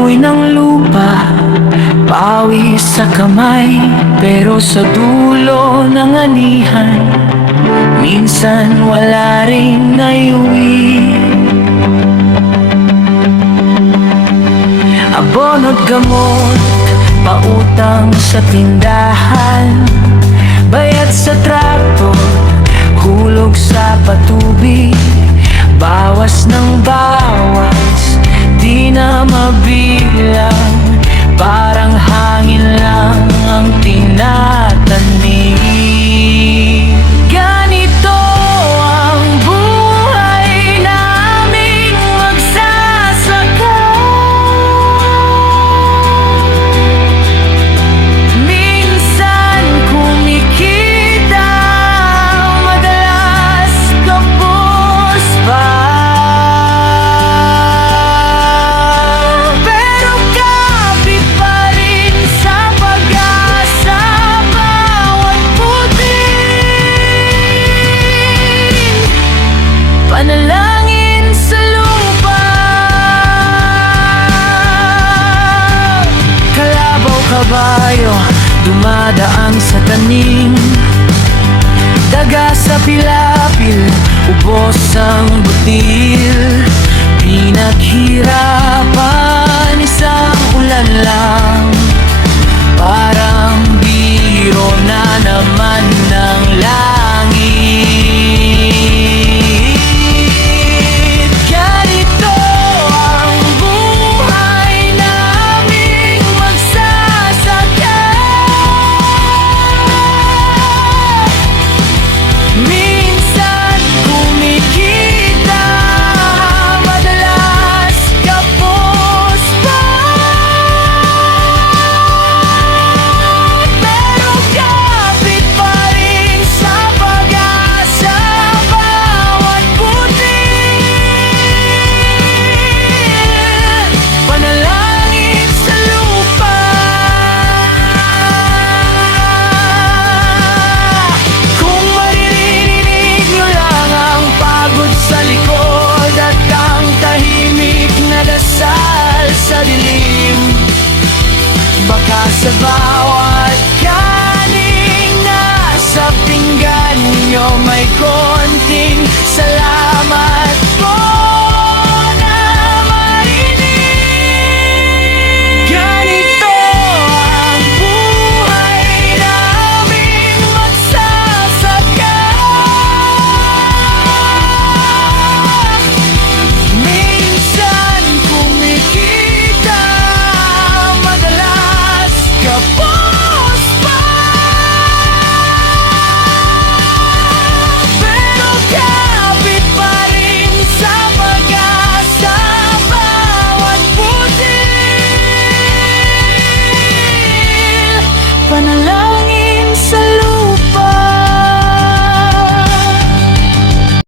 Amoy ng lupa, pawis sa kamay, pero sa dulo ng anihan minsan wala ring naiuwi. Abono't gamot, pautang sa tindahan, bayad sa traktor, hulog sa patubig, bawas ng bawas, di na mabilang, parang hangin lang ang tinatanim. Ganito ang buhay naming magsasaka. Minsan kumikita, madalas kapos pa. Pero kapit pa rin sa pag-asa, bawat puting panalangin sa lupa. Kalabaw, kabayo, dumadaan sa tanim, daga sa pilapil, ubos ang butil. Pinaghirapan, isang ulan lang, parang biro na naman ng langit. Ganito ang buhay naming magsasaka. Minsan kumikita, madalas kapos pa. Pero kapit pa rin sa pag-asa, bawat puting panalangin sa lupa. Kung maririnig nyo lang ang pagod sa likod at ang tahimik na dasal sa dilim, baka sa bawat kaning nasa pinggan nyo may konting salamat.